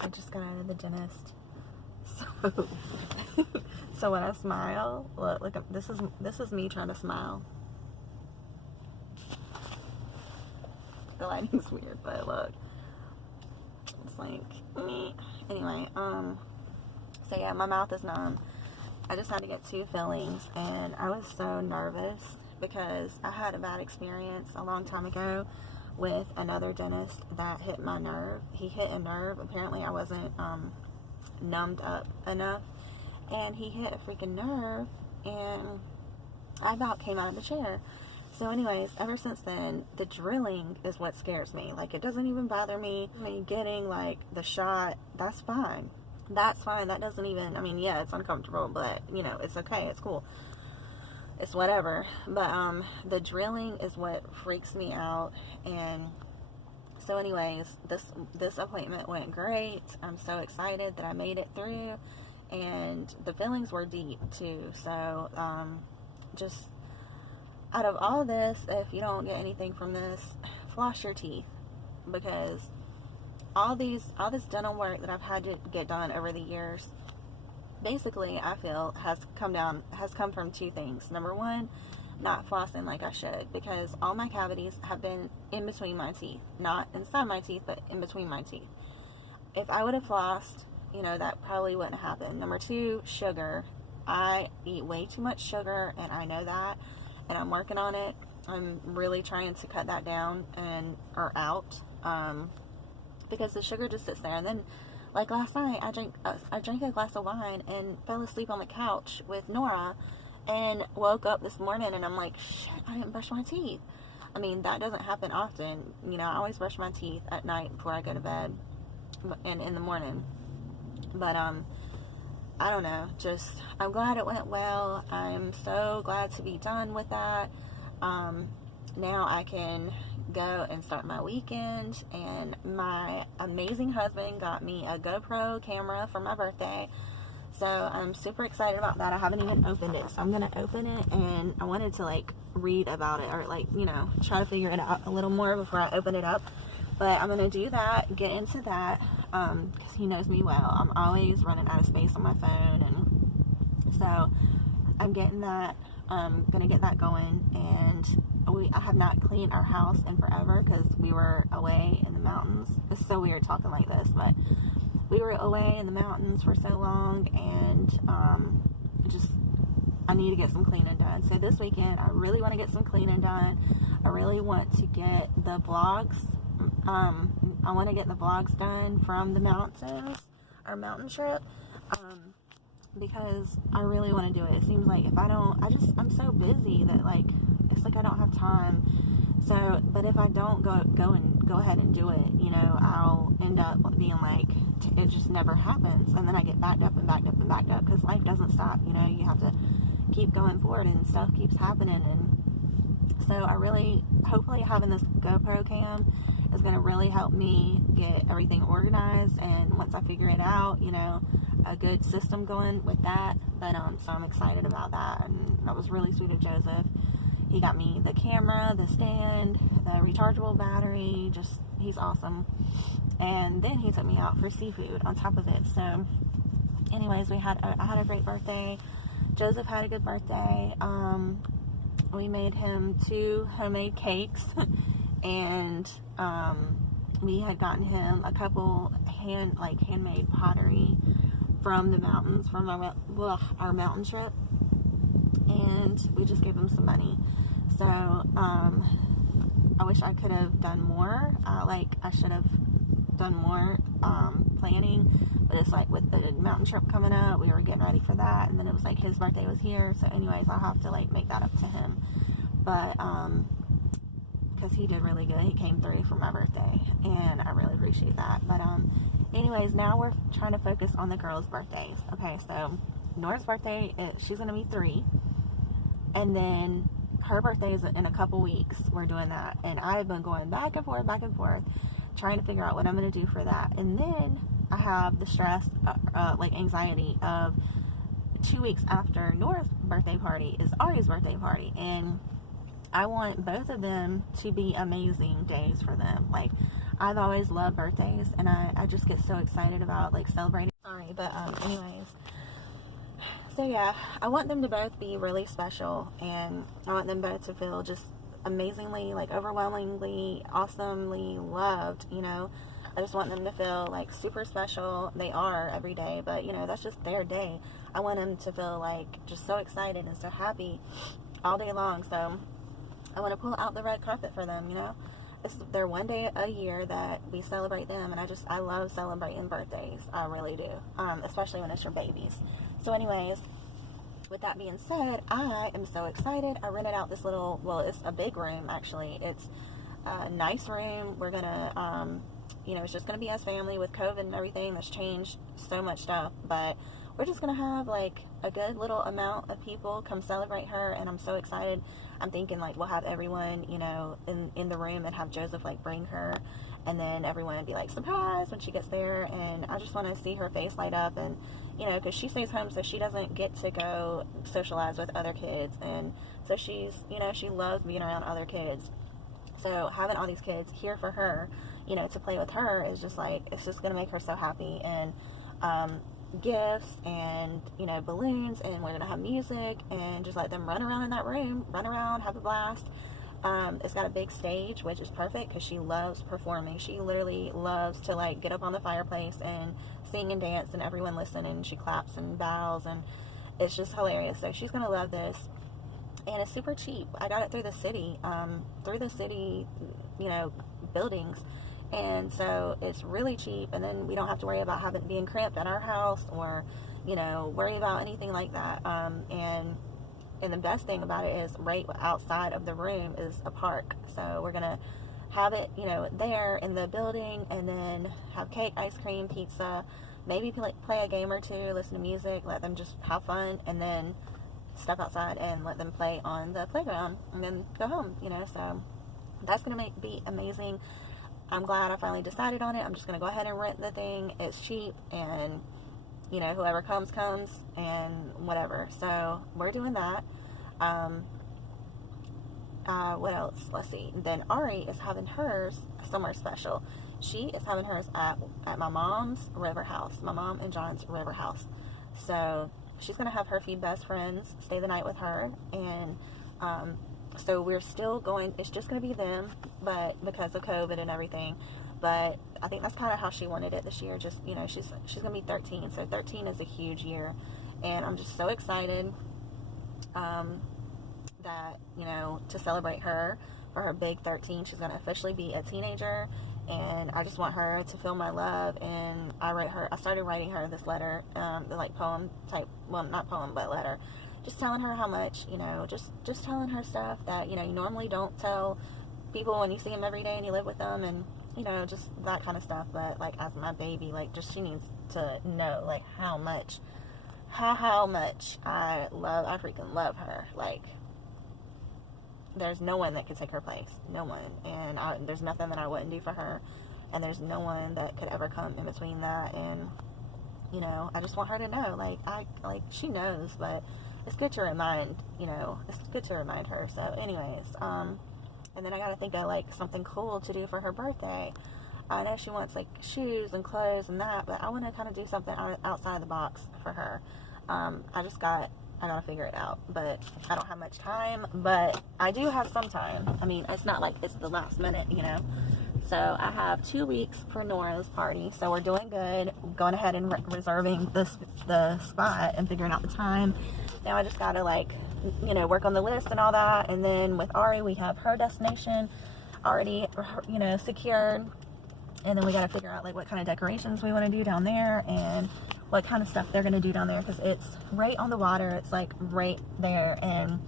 I just got out of the dentist. So, so when I smile, look, this is me trying to smile. The lighting's weird, but look, it's like me. Anyway, so yeah, my mouth is numb. I just had to get 2 fillings, and I was so nervous because I had a bad experience a long time ago with another dentist that hit my nerve. He hit a nerve. Apparently I wasn't numbed up enough, and he hit a freaking nerve, and I about came out of the chair. So anyways, ever since then, the drilling is what scares me. Like, it doesn't even bother me. I mean, getting like the shot, that's fine. That's fine. That doesn't even, I mean, yeah, it's uncomfortable, but you know, it's okay. It's cool. It's whatever. But the drilling is what freaks me out. And so anyways, this appointment went great. I'm so excited that I made it through, and the fillings were deep too. So just out of all this, if you don't get anything from this, floss your teeth, because all this dental work that I've had to get done over the years, basically, I feel has come from 2 things. Number 1, not flossing like I should, because all my cavities have been in between my teeth, not inside my teeth, but in between my teeth. If I would have flossed, you know, that probably wouldn't happen. Number 2, sugar. I eat way too much sugar, and I know that, and I'm working on it. I'm really trying to cut that down or out, because the sugar just sits there. And then, like last night, I drank a glass of wine and fell asleep on the couch with Nora, and woke up this morning and I'm like, shit, I didn't brush my teeth. I mean, that doesn't happen often. You know, I always brush my teeth at night before I go to bed and in the morning. But I don't know, just I'm glad it went well. I'm so glad to be done with that. Now I can go and start my weekend, and my amazing husband got me a GoPro camera for my birthday, so I'm super excited about that. I haven't even opened it, so I'm gonna open it, and I wanted to like read about it, or like, you know, try to figure it out a little more before I open it up. But I'm gonna do that, get into that, because he knows me well. I'm always running out of space on my phone, and so I'm getting that. I'm gonna get that going. And I have not cleaned our house in forever because we were away in the mountains. It's so weird talking like this, but we were away in the mountains for so long, and I need to get some cleaning done. So this weekend I really want to get some cleaning done. I really want to get the vlogs. I want to get the vlogs done from the mountains, our mountain trip, because I really want to do it. It seems like if I don't, I'm so busy that like, it's like I don't have time. So, but if I don't go ahead and do it, you know, I'll end up being like, it just never happens. And then I get backed up and backed up and backed up, because life doesn't stop, you know, you have to keep going forward, and stuff keeps happening. And so I really, hopefully having this GoPro cam is going to really help me get everything organized, and once I figure it out, you know, a good system going with that. But so I'm excited about that, and that was really sweet of Joseph. He got me the camera, the stand, the rechargeable battery. Just, he's awesome. And then he took me out for seafood on top of it. So anyways, I had a great birthday. Joseph had a good birthday. We made him 2 homemade cakes, and we had gotten him a couple handmade pottery from the mountains, from our mountain trip, and we just gave him some money. So I wish I could have done more. I should have done more planning, but it's like with the mountain trip coming up, we were getting ready for that, and then it was like his birthday was here. So anyways, I'll have to like make that up to him. But because he did really good, he came through for my birthday, and I really appreciate that. But anyways, now we're trying to focus on the girls' birthdays. Okay, so Nora's birthday, she's gonna be 3, and then her birthday is in a couple weeks. We're doing that, and I've been going back and forth, trying to figure out what I'm gonna do for that. And then I have the stress, like anxiety of 2 weeks after Nora's birthday party is Ari's birthday party, and I want both of them to be amazing days for them. Like, I've always loved birthdays, and I just get so excited about like celebrating. Sorry, but anyways, so yeah, I want them to both be really special, and I want them both to feel just amazingly, like overwhelmingly, awesomely loved, you know. I just want them to feel like super special. They are every day, but you know, that's just their day. I want them to feel like just so excited and so happy all day long. So I want to pull out the red carpet for them, you know. It's their one day a year that we celebrate them, and I love celebrating birthdays. I really do, especially when it's your babies. So anyways, with that being said, I am so excited. I rented out this little, well, it's a big room actually. It's a nice room. We're gonna you know, it's just gonna be us family. With COVID and everything, that's changed so much stuff, but we're just gonna have like a good little amount of people come celebrate her, and I'm so excited. I'm thinking like we'll have everyone, you know, in the room, and have Joseph like bring her, and then everyone would be like surprised when she gets there. And I just want to see her face light up, and you know, because she stays home, so she doesn't get to go socialize with other kids, and so she's, you know, she loves being around other kids. So having all these kids here for her, you know, to play with her is just like, it's just gonna make her so happy. And gifts and, you know, balloons, and we're gonna have music, and just let them run around in that room, run around, have a blast. It's got a big stage, which is perfect because she loves performing. She literally loves to like get up on the fireplace and sing and dance, and everyone listen, and she claps and bows, and it's just hilarious. So she's gonna love this, and it's super cheap. I got it through the city, you know, buildings. And so it's really cheap, and then we don't have to worry about being cramped at our house, or, you know, worry about anything like that. And the best thing about it is right outside of the room is a park. So we're gonna have it, you know, there in the building, and then have cake, ice cream, pizza, maybe play a game or two, listen to music, let them just have fun, and then step outside and let them play on the playground, and then go home, you know. So that's gonna be amazing. I'm glad I finally decided on it. I'm just going to go ahead and rent the thing. It's cheap, and, you know, whoever comes, and whatever. So we're doing that. What else? Let's see. Then Ari is having hers somewhere special. She is having hers at my mom's river house. My mom and John's river house. So she's going to have her few best friends stay the night with her, and so we're still going, it's just going to be them, but because of COVID and everything. But I think that's kind of how she wanted it this year. Just, you know, she's going to be 13, so 13 is a huge year, and I'm just so excited that, you know, to celebrate her for her big 13. She's going to officially be a teenager, and I just want her to feel my love. And I started writing her this letter, like poem type, well, not poem, but letter. Just telling her how much, you know, just telling her stuff that, you know, you normally don't tell people when you see them every day and you live with them, and, you know, just that kind of stuff. But, like, as my baby, like, just she needs to know, like, how much I freaking love her. Like, there's no one that could take her place. No one. And there's nothing that I wouldn't do for her. And there's no one that could ever come in between that. And, you know, I just want her to know, like, she knows, but it's good to remind, you know, it's good to remind her. So anyways, and then I gotta think of like something cool to do for her birthday. I know she wants like shoes and clothes and that, but I want to kind of do something outside the box for her. I gotta figure it out, but I don't have much time, but I do have some time. I mean, it's not like it's the last minute, you know. So I have 2 weeks for Nora's party, so we're doing good. Going ahead and reserving the spot and figuring out the time. Now I just gotta, like, you know, work on the list and all that. And then with Ari, we have her destination already, you know, secured. And then we gotta figure out like what kind of decorations we want to do down there, and what kind of stuff they're gonna do down there, because it's right on the water. It's like right there, and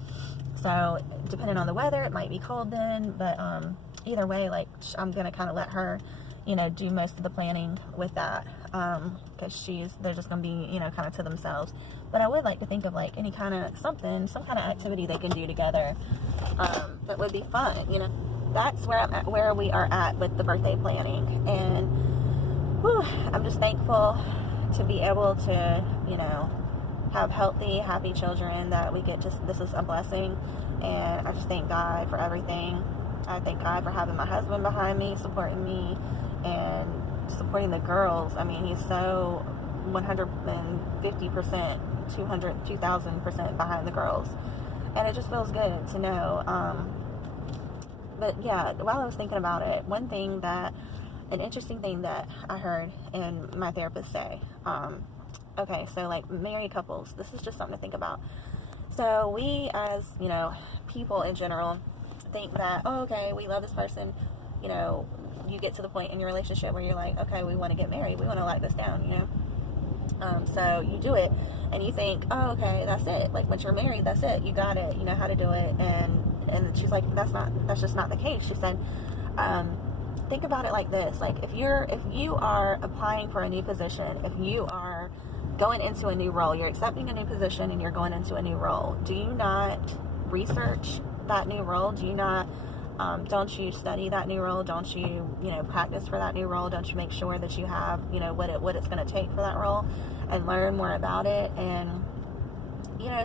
so depending on the weather, it might be cold then. But either way, like, I'm gonna kind of let her, you know, do most of the planning with that, because they're just gonna be, you know, kind of to themselves. But I would like to think of like any kind of some kind of activity they can do together, that would be fun, you know. That's where we are at with the birthday planning, and whew, I'm just thankful to be able to, you know, have healthy, happy children that we get. This is a blessing, and I just thank God for everything. I thank God for having my husband behind me, supporting me, and supporting the girls. I mean, he's so 150%, 2,000% behind the girls. And it just feels good to know. But yeah, while I was thinking about it, an interesting thing that I heard and my therapist say, okay, so like married couples, this is just something to think about. So we as, people in general think that, oh, okay, we love this person, you get to the point in your relationship where you're like, okay, we want to get married, we want to lock this down, so you do it and you think, oh, okay, that's it. Like once you're married, that's it, you got it, you know how to do it. And she's like, that's just not the case. She said, think about it like this. Like if you are applying for a new position, if you are going into a new role, you're accepting a new position and you're going into a new role, do you not research that new role? Do you not, don't you study that new role? Don't you, practice for that new role? Don't you make sure that you have, what it's going to take for that role and learn more about it? And,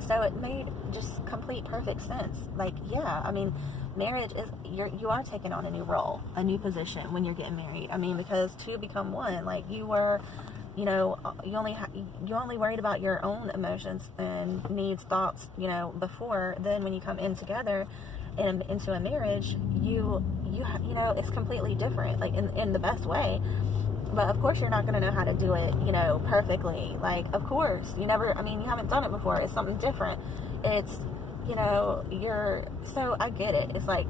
so it made just complete perfect sense. Like, yeah, I mean, marriage is, you are taking on a new role, a new position when you're getting married. I mean, because two become one. Like you were, you only worried about your own emotions and needs, thoughts, before. Then when you come in together into a marriage, it's completely different, like in the best way. But of course you're not going to know how to do it, perfectly. Like, of course, you haven't done it before. It's something different. It's, so I get it. It's like,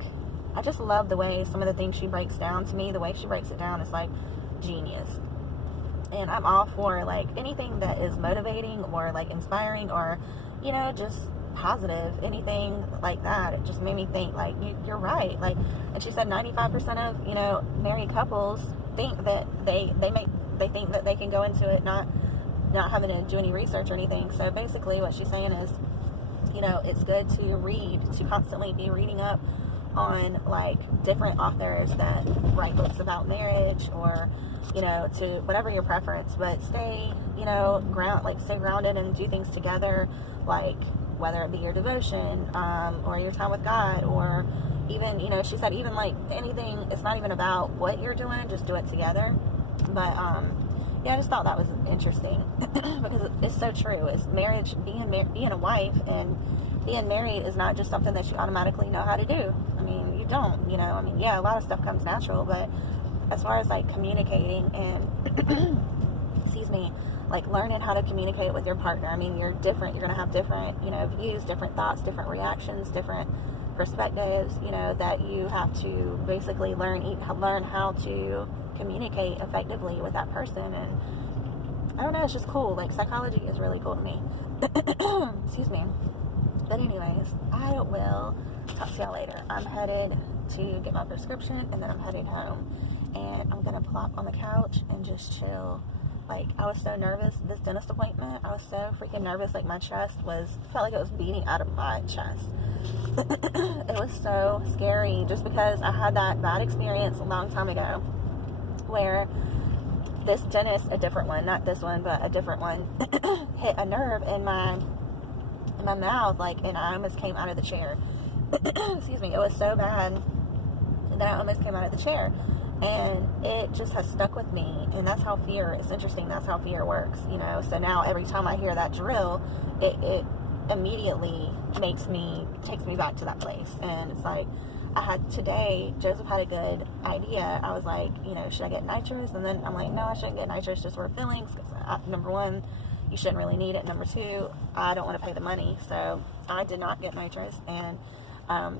I just love the way some of the things she breaks down to me. The way she breaks it down is like genius. And I'm all for like anything that is motivating or like inspiring or, just positive, anything like that. It just made me think like, you're right. Like, and she said 95% of, married couples think that they think that they can go into it not having to do any research or anything. So basically what she's saying is, it's good to constantly be reading up on like different authors that write books about marriage or, to whatever your preference, but stay grounded and do things together, like whether it be your devotion, or your time with God, or even, she said even like anything, it's not even about what you're doing, just do it together. But, yeah, I just thought that was interesting because it's so true. It's marriage, being a wife and being married is not just something that you automatically know how to do. I mean, you don't, yeah, a lot of stuff comes natural, but as far as like communicating and, excuse me, like learning how to communicate with your partner. I mean, you're different. You're going to have different, views, different thoughts, different reactions, different perspectives, that you have to basically learn how to communicate effectively with that person. And I don't know, it's just cool. Like psychology is really cool to me. Excuse me. But anyways, I will talk to y'all later. I'm headed to get my prescription and then I'm headed home. And I'm going to plop on the couch and just chill. Like, I was so nervous, this dentist appointment, I was so freaking nervous, like my chest felt like it was beating out of my chest. It was so scary, just because I had that bad experience a long time ago, where this dentist, a different one, not this one, but a different one, hit a nerve in my mouth, like, and I almost came out of the chair. Excuse me, it was so bad that I almost came out of the chair. And it just has stuck with me. And that's how it's interesting, that's how fear works, So now every time I hear that drill, it immediately takes me back to that place. And it's like, Joseph had a good idea. I was like, should I get nitrous? And then I'm like, no, I shouldn't get nitrous just for fillings. Because number one, you shouldn't really need it. Number two, I don't want to pay the money. So I did not get nitrous. And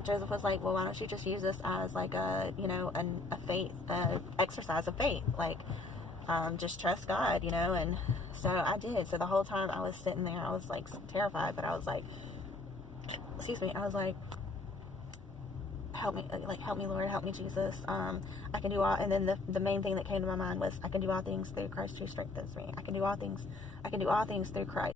Joseph was like, well, why don't you just use this as like a faith, exercise of faith, like, just trust God, and so I did. So the whole time I was sitting there, I was like terrified, but I was like, excuse me, I was like, help me, Lord, help me, Jesus. I can do all, and then the main thing that came to my mind was, I can do all things through Christ who strengthens me. I can do all things through Christ.